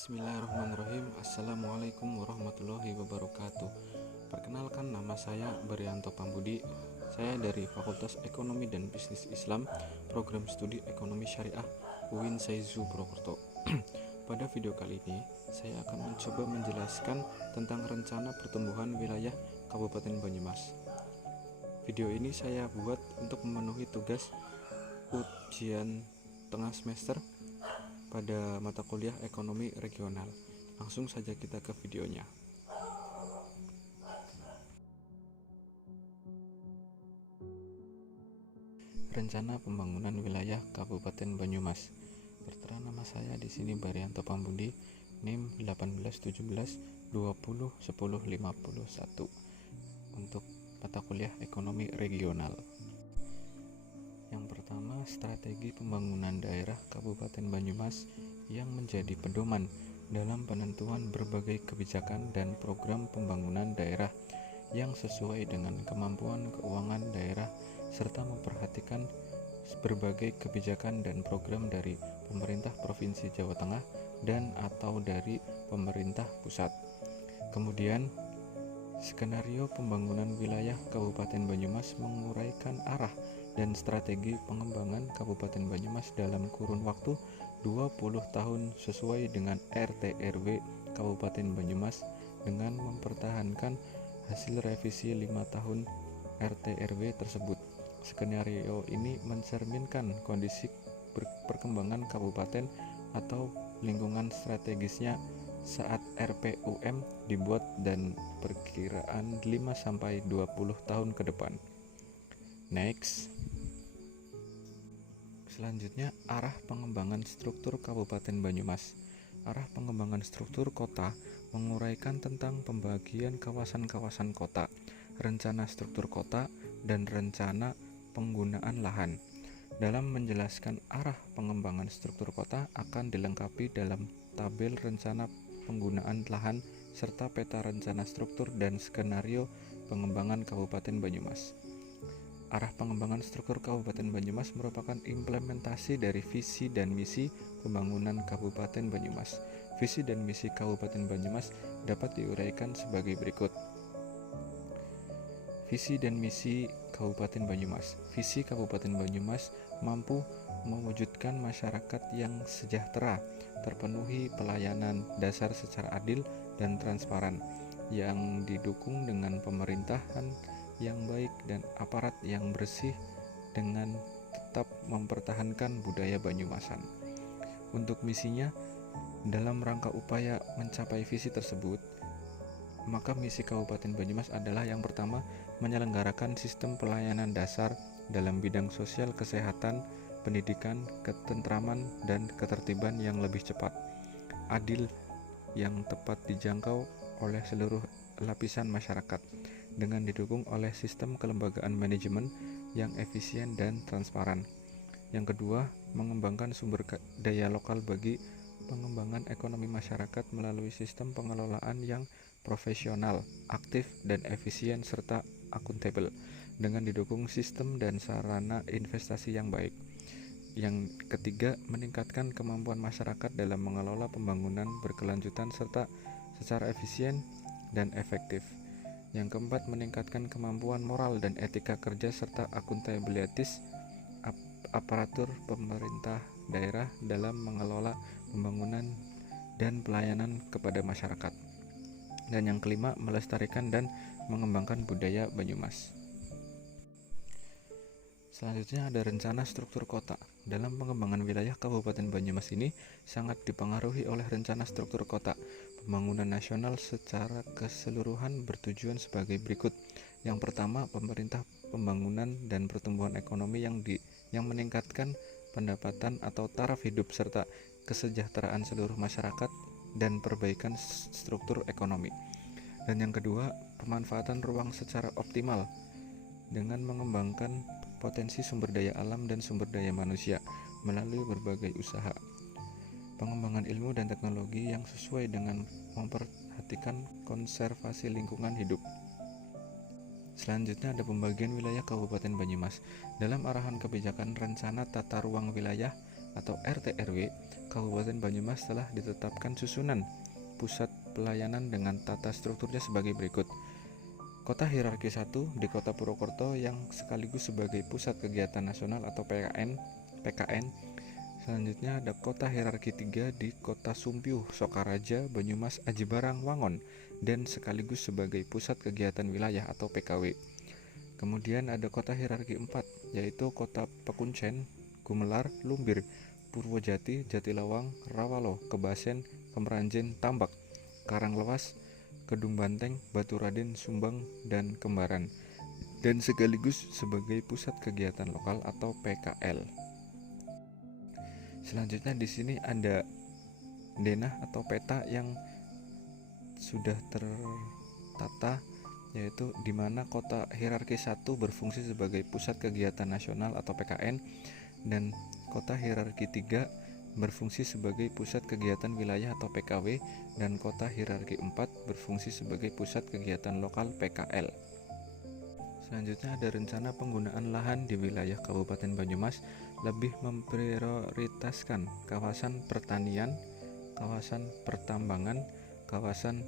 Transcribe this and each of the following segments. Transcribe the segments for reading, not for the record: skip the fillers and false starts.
Bismillahirrahmanirrahim. Assalamualaikum warahmatullahi wabarakatuh. Perkenalkan, nama saya Baryanto Pambudi. Saya dari Fakultas Ekonomi dan Bisnis Islam, Program Studi Ekonomi Syariah UIN Saizu Purwokerto. Pada video kali ini, saya akan mencoba menjelaskan tentang rencana pertumbuhan wilayah Kabupaten Banyumas. Video ini saya buat untuk memenuhi tugas ujian tengah semester pada mata kuliah ekonomi regional. Langsung saja kita ke videonya. Rencana pembangunan wilayah Kabupaten Banyumas. Berterang nama saya di sini Baryanto Pambudi, NIM 1817 20 10 51 untuk mata kuliah ekonomi regional. Yang pertama, strategi pembangunan daerah Kabupaten Banyumas yang menjadi pedoman dalam penentuan berbagai kebijakan dan program pembangunan daerah yang sesuai dengan kemampuan keuangan daerah serta memperhatikan berbagai kebijakan dan program dari pemerintah Provinsi Jawa Tengah dan atau dari pemerintah pusat. Kemudian, skenario pembangunan wilayah Kabupaten Banyumas menguraikan arah dan strategi pengembangan Kabupaten Banyumas dalam kurun waktu 20 tahun sesuai dengan RT/RW Kabupaten Banyumas dengan mempertahankan hasil revisi 5 tahun RT/RW tersebut. Skenario ini mencerminkan kondisi perkembangan kabupaten atau lingkungan strategisnya saat RPUM dibuat dan perkiraan 5-20 tahun ke depan. Next. Selanjutnya, arah pengembangan struktur Kabupaten Banyumas. Arah pengembangan struktur kota menguraikan tentang pembagian kawasan-kawasan kota, rencana struktur kota, dan rencana penggunaan lahan. Dalam menjelaskan arah pengembangan struktur kota akan dilengkapi dalam tabel rencana penggunaan lahan serta peta rencana struktur dan skenario pengembangan Kabupaten Banyumas. Arah pengembangan struktur Kabupaten Banyumas merupakan implementasi dari visi dan misi pembangunan Kabupaten Banyumas. Visi dan misi Kabupaten Banyumas dapat diuraikan sebagai berikut. Visi dan misi Kabupaten Banyumas. Visi Kabupaten Banyumas mampu mewujudkan masyarakat yang sejahtera, terpenuhi pelayanan dasar secara adil dan transparan, yang didukung dengan pemerintahan yang baik dan aparat yang bersih dengan tetap mempertahankan budaya Banyumasan. Untuk misinya, dalam rangka upaya mencapai visi tersebut, maka misi Kabupaten Banyumas adalah yang pertama, menyelenggarakan sistem pelayanan dasar dalam bidang sosial, kesehatan, pendidikan, ketentraman, dan ketertiban yang lebih cepat, adil, yang tepat dijangkau oleh seluruh lapisan masyarakat, dengan didukung oleh sistem kelembagaan manajemen yang efisien dan transparan. Yang kedua, mengembangkan sumber daya lokal bagi pengembangan ekonomi masyarakat melalui sistem pengelolaan yang profesional, aktif, dan efisien serta akuntabel, dengan didukung sistem dan sarana investasi yang baik. Yang ketiga, meningkatkan kemampuan masyarakat dalam mengelola pembangunan berkelanjutan serta secara efisien dan efektif. Yang keempat, meningkatkan kemampuan moral dan etika kerja serta akuntabilitas aparatur pemerintah daerah dalam mengelola pembangunan dan pelayanan kepada masyarakat. Dan yang kelima, melestarikan dan mengembangkan budaya Banyumas. Selanjutnya ada rencana struktur kota. Dalam pengembangan wilayah Kabupaten Banyumas ini sangat dipengaruhi oleh rencana struktur kota. Pembangunan nasional secara keseluruhan bertujuan sebagai berikut. Yang pertama, pemerintah pembangunan dan pertumbuhan ekonomi yang meningkatkan pendapatan atau taraf hidup serta kesejahteraan seluruh masyarakat dan perbaikan struktur ekonomi. Dan yang kedua, pemanfaatan ruang secara optimal dengan mengembangkan potensi sumber daya alam dan sumber daya manusia melalui berbagai usaha. Pengembangan ilmu dan teknologi yang sesuai dengan memperhatikan konservasi lingkungan hidup. Selanjutnya ada pembagian wilayah Kabupaten Banyumas. Dalam arahan kebijakan rencana tata ruang wilayah atau RT/RW Kabupaten Banyumas telah ditetapkan susunan pusat pelayanan dengan tata strukturnya sebagai berikut. Kota hierarki 1 di Kota Purwokerto yang sekaligus sebagai pusat kegiatan nasional atau PKN. Selanjutnya ada kota hierarki 3 di Kota Sumpiuh, Sokaraja, Banyumas, Aji Barang, Wangon dan sekaligus sebagai pusat kegiatan wilayah atau PKW. Kemudian ada kota hierarki 4 yaitu Kota Pekuncen, Gumelar, Lumbir, Purwojati, Jatilawang, Rawalo, Kebasen, Kemeranjen, Tambak, Karanglewas, Kedung Banteng, Baturaden, Sumbang, dan Kembaran, dan sekaligus sebagai pusat kegiatan lokal atau PKL. Selanjutnya di sini ada denah atau peta yang sudah tertata, yaitu di mana kota hierarki 1 berfungsi sebagai pusat kegiatan nasional atau PKN dan kota hierarki 3 berfungsi sebagai pusat kegiatan wilayah atau PKW dan kota hierarki 4 berfungsi sebagai pusat kegiatan lokal PKL. Selanjutnya ada rencana penggunaan lahan di wilayah Kabupaten Banyumas lebih memprioritaskan kawasan pertanian, kawasan pertambangan, kawasan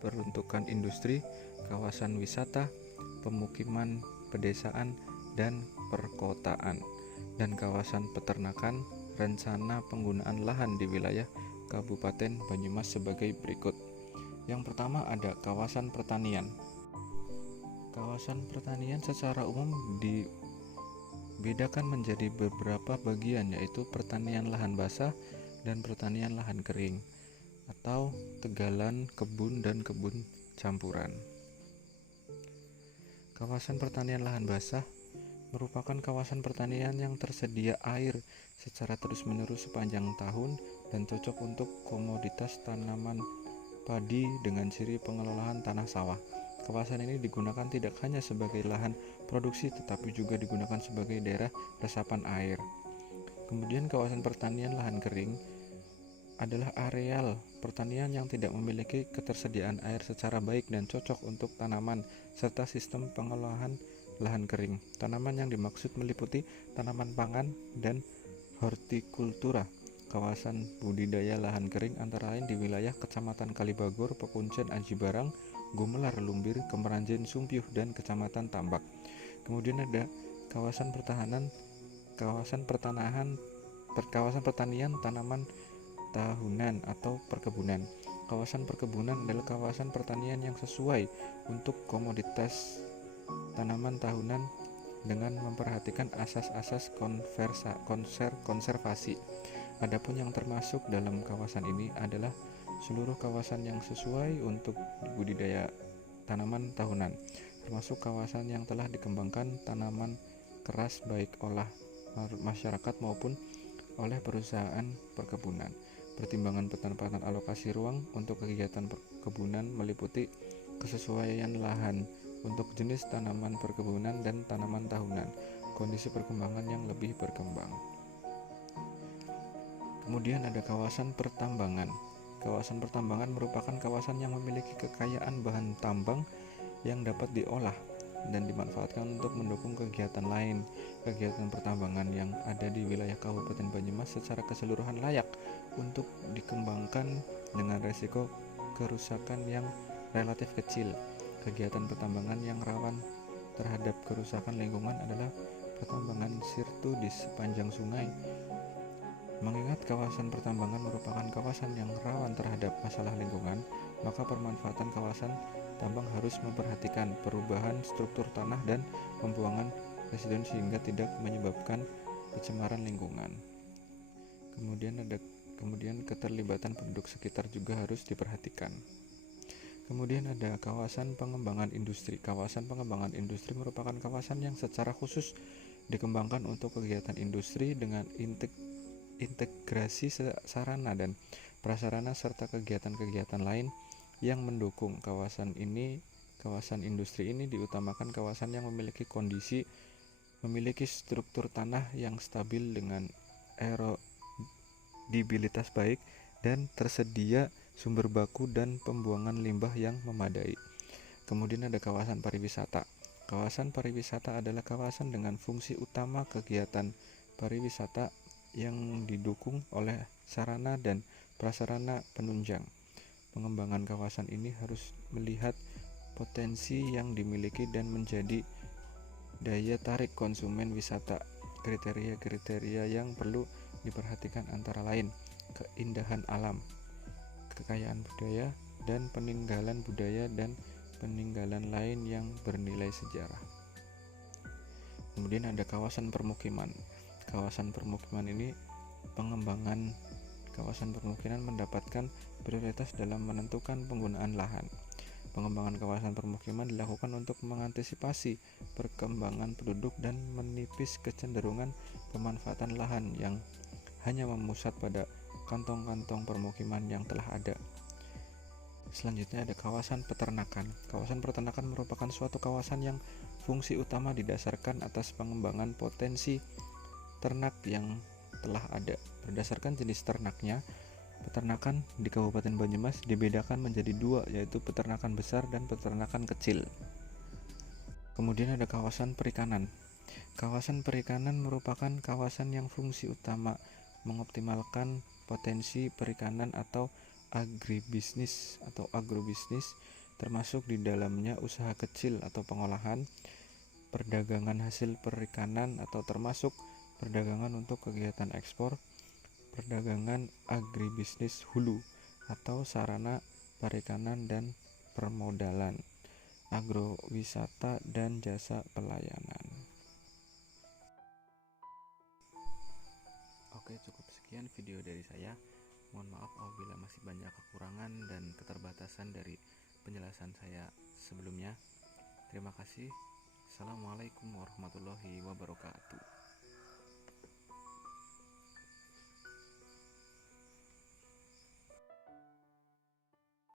peruntukan industri, kawasan wisata, pemukiman pedesaan dan perkotaan, dan kawasan peternakan. Rencana penggunaan lahan di wilayah Kabupaten Banyumas sebagai berikut. Yang pertama ada kawasan pertanian. Kawasan pertanian secara umum dibedakan menjadi beberapa bagian, yaitu pertanian lahan basah dan pertanian lahan kering atau tegalan, kebun, dan kebun campuran. Kawasan pertanian lahan basah merupakan kawasan pertanian yang tersedia air secara terus-menerus sepanjang tahun dan cocok untuk komoditas tanaman padi dengan ciri pengelolaan tanah sawah. Kawasan ini digunakan tidak hanya sebagai lahan produksi tetapi juga digunakan sebagai daerah resapan air. Kemudian kawasan pertanian lahan kering adalah areal pertanian yang tidak memiliki ketersediaan air secara baik dan cocok untuk tanaman serta sistem pengolahan lahan kering. Tanaman yang dimaksud meliputi tanaman pangan dan hortikultura. Kawasan budidaya lahan kering antara lain di wilayah Kecamatan Kalibagor, Pekuncen, Aji Barang, Gumelar, Lumbir, Kemeranjen, Sumpiuh, dan Kecamatan Tambak. Kemudian ada kawasan pertanian tanaman tahunan atau perkebunan. Kawasan perkebunan adalah kawasan pertanian yang sesuai untuk komoditas tanaman tahunan dengan memperhatikan asas-asas konservasi. Adapun yang termasuk dalam kawasan ini adalah seluruh kawasan yang sesuai untuk budidaya tanaman tahunan, termasuk kawasan yang telah dikembangkan tanaman keras baik oleh masyarakat maupun oleh perusahaan perkebunan. Pertimbangan penempatan alokasi ruang untuk kegiatan perkebunan meliputi kesesuaian lahan untuk jenis tanaman perkebunan dan tanaman tahunan, kondisi perkembangan yang lebih berkembang. Kemudian ada kawasan pertambangan. Kawasan pertambangan merupakan kawasan yang memiliki kekayaan bahan tambang yang dapat diolah dan dimanfaatkan untuk mendukung kegiatan lain. Kegiatan pertambangan yang ada di wilayah Kabupaten Banyumas secara keseluruhan layak untuk dikembangkan dengan resiko kerusakan yang relatif kecil. Kegiatan pertambangan yang rawan terhadap kerusakan lingkungan adalah pertambangan sirtu di sepanjang sungai. Mengingat kawasan pertambangan merupakan kawasan yang rawan terhadap masalah lingkungan, maka pemanfaatan kawasan tambang harus memperhatikan perubahan struktur tanah dan pembuangan residen sehingga tidak menyebabkan pencemaran lingkungan. Kemudian keterlibatan penduduk sekitar juga harus diperhatikan. Kemudian ada kawasan pengembangan industri. Kawasan pengembangan industri merupakan kawasan yang secara khusus dikembangkan untuk kegiatan industri dengan integrasi sarana dan prasarana serta kegiatan-kegiatan lain yang mendukung kawasan industri ini diutamakan kawasan yang memiliki struktur tanah yang stabil dengan erodibilitas baik dan tersedia sumber baku dan pembuangan limbah yang memadai. Kemudian ada kawasan pariwisata. Kawasan pariwisata adalah kawasan dengan fungsi utama kegiatan pariwisata yang didukung oleh sarana dan prasarana penunjang. Pengembangan kawasan ini harus melihat potensi yang dimiliki dan menjadi daya tarik konsumen wisata. Kriteria-kriteria yang perlu diperhatikan antara lain keindahan alam, kekayaan budaya, dan peninggalan budaya dan peninggalan lain yang bernilai sejarah. Kemudian ada kawasan permukiman. Kawasan permukiman ini pengembangan kawasan permukiman mendapatkan prioritas dalam menentukan penggunaan lahan. Pengembangan kawasan permukiman dilakukan untuk mengantisipasi perkembangan penduduk dan menipis kecenderungan pemanfaatan lahan yang hanya memusat pada kantong-kantong permukiman yang telah ada. Selanjutnya ada kawasan peternakan. Kawasan peternakan merupakan suatu kawasan yang fungsi utama didasarkan atas pengembangan potensi ternak yang telah ada. Berdasarkan jenis ternaknya, peternakan di Kabupaten Banyumas dibedakan menjadi dua, yaitu peternakan besar dan peternakan kecil. Kemudian ada kawasan perikanan. Kawasan perikanan merupakan kawasan yang fungsi utama mengoptimalkan potensi perikanan atau agribisnis atau agrobisnis, termasuk di dalamnya usaha kecil atau pengolahan, perdagangan hasil perikanan atau termasuk perdagangan untuk kegiatan ekspor, perdagangan agribisnis hulu atau sarana perikanan dan permodalan, agrowisata dan jasa pelayanan. Oke, cukup sekian video dari saya. Mohon maaf apabila masih banyak kekurangan dan keterbatasan dari penjelasan saya sebelumnya. Terima kasih. Assalamualaikum warahmatullahi wabarakatuh.